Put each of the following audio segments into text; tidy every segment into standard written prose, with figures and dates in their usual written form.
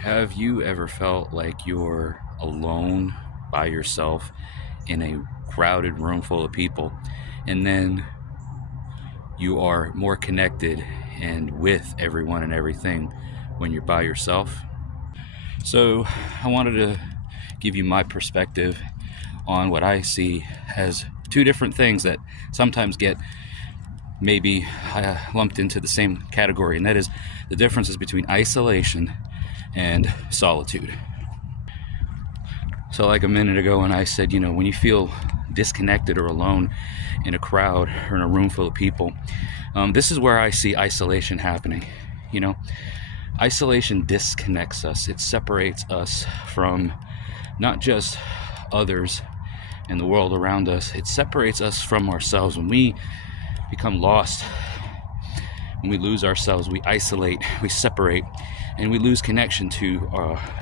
Have you ever felt like you're alone by yourself in a crowded room full of people, and then you are more connected and with everyone and everything when you're by yourself? So, I wanted to give you my perspective on what I see as two different things that sometimes get maybe lumped into the same category, and that is the differences between isolation and solitude. So like a minute ago when I said, when you feel disconnected or alone in a crowd or in a room full of people, this is where I see isolation happening. Isolation disconnects us. It separates us from not just others and the world around us. It separates us from ourselves. When we become lost, when we lose ourselves, we isolate, we separate, and we lose connection to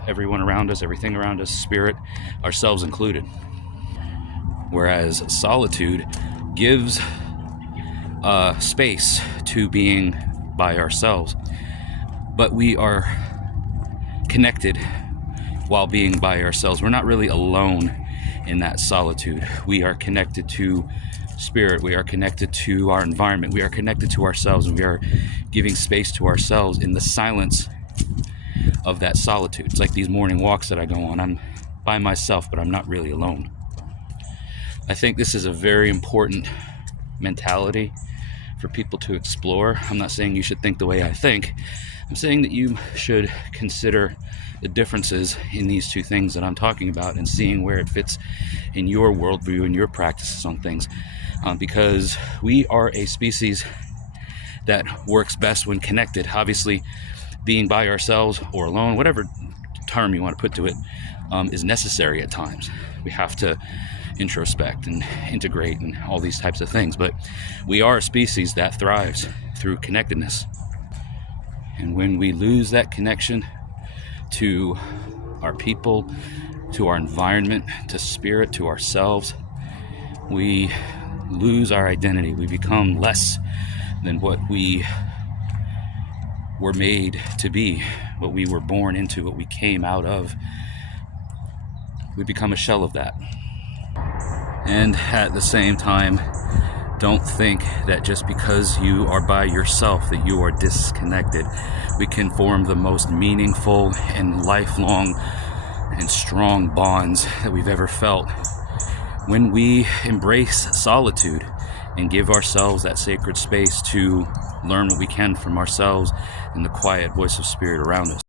everyone around us, everything around us, spirit, ourselves included. Whereas solitude gives space to being by ourselves, but we are connected while being by ourselves. We're not really alone in that solitude. We are connected to spirit, we are connected to our environment, we are connected to ourselves, and we are giving space to ourselves in the silence of that solitude. It's like these morning walks that I go on. I'm by myself, but I'm not really alone. I think this is a very important mentality for people to explore. I'm not saying you should think the way I think. I'm saying that you should consider the differences in these two things that I'm talking about and seeing where it fits in your worldview and your practices on things. Because we are a species that works best when connected. Obviously, being by ourselves or alone, whatever term you want to put to it, is necessary at times. We have to introspect and integrate and all these types of things. But we are a species that thrives through connectedness. And when we lose that connection to our people, to our environment, to spirit, to ourselves, we lose our identity. We become less than what we were made to be, what we were born into, what we came out of. We become a shell of that. And at the same time, don't think that just because you are by yourself that you are disconnected. We can form the most meaningful and lifelong and strong bonds that we've ever felt when we embrace solitude and give ourselves that sacred space to learn what we can from ourselves and the quiet voice of spirit around us.